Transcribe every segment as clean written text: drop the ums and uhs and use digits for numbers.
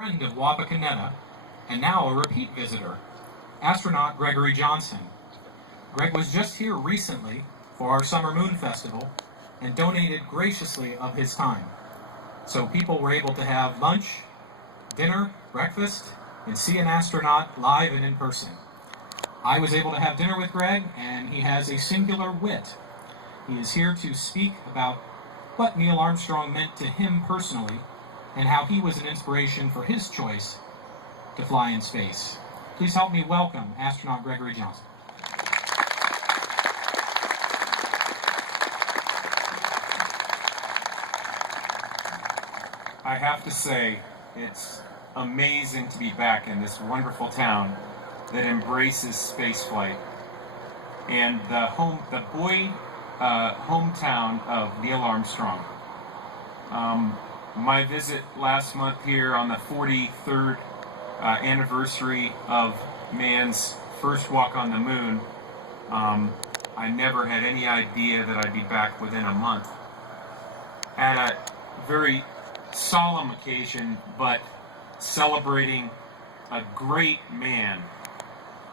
Friend of Wapakoneta, and now a repeat visitor, astronaut Gregory Johnson. Greg was just here recently for our Summer Moon Festival and donated graciously of his time. So people were able to have lunch, dinner, breakfast, and see an astronaut live and in person. I was able to have dinner with Greg, and he has a singular wit. He is here to speak about what Neil Armstrong meant to him personally, and how he was an inspiration for his choice to fly in space. Please help me welcome astronaut Gregory Johnson. I have to say, it's amazing to be back in this wonderful town that embraces spaceflight, and the hometown of Neil Armstrong. My visit last month here on the 43rd anniversary of man's first walk on the moon, I never had any idea that I'd be back within a month. At a very solemn occasion, but celebrating a great man,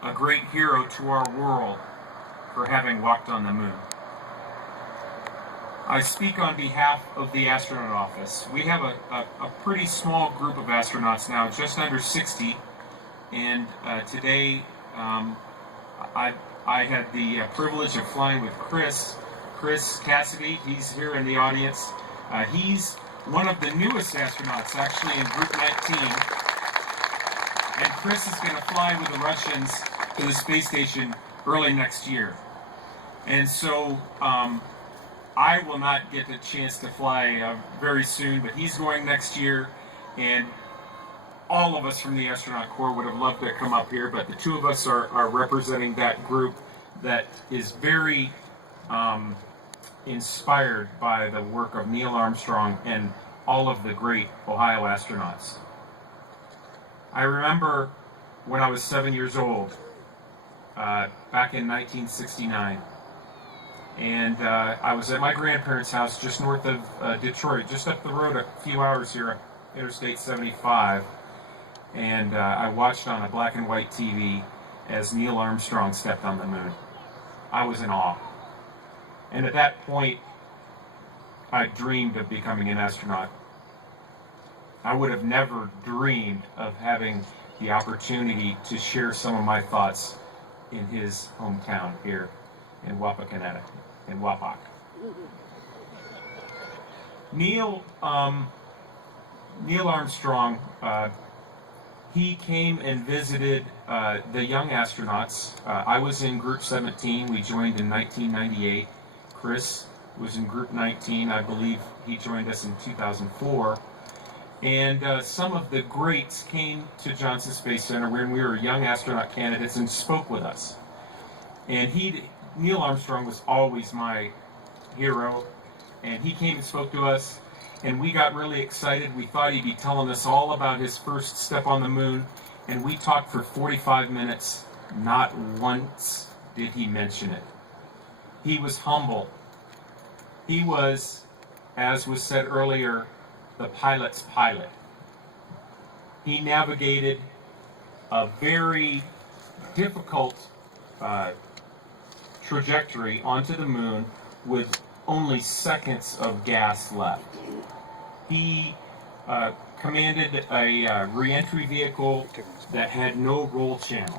a great hero to our world for having walked on the moon. I speak on behalf of the astronaut office. We have a pretty small group of astronauts now, just under 60, and today I had the privilege of flying with Chris Cassidy. He's here in the audience. He's one of the newest astronauts, actually, in Group 19, and Chris is going to fly with the Russians to the space station early next year. And so I will not get the chance to fly very soon, but he's going next year, and all of us from the Astronaut Corps would have loved to come up here, but the two of us are representing that group that is very inspired by the work of Neil Armstrong and all of the great Ohio astronauts. I remember when I was 7 years old, back in 1969, and I was at my grandparents' house just north of Detroit, just up the road a few hours here, Interstate 75, and I watched on a black and white TV as Neil Armstrong stepped on the moon. I was in awe. And at that point, I dreamed of becoming an astronaut. I would have never dreamed of having the opportunity to share some of my thoughts in his hometown here in Wapakoneta, in Wapak. Neil Armstrong, he came and visited the young astronauts. I was in Group 17. We joined in 1998. Chris was in Group 19. I believe he joined us in 2004. And some of the greats came to Johnson Space Center when we were young astronaut candidates and spoke with us. And Neil Armstrong was always my hero, and he came and spoke to us, and we got really excited. We thought he'd be telling us all about his first step on the moon, and we talked for 45 minutes. Not once did he mention it. He was humble. He was, as was said earlier, the pilot's pilot. He navigated a very difficult trajectory onto the moon with only seconds of gas left. He commanded a re-entry vehicle that had no roll channel.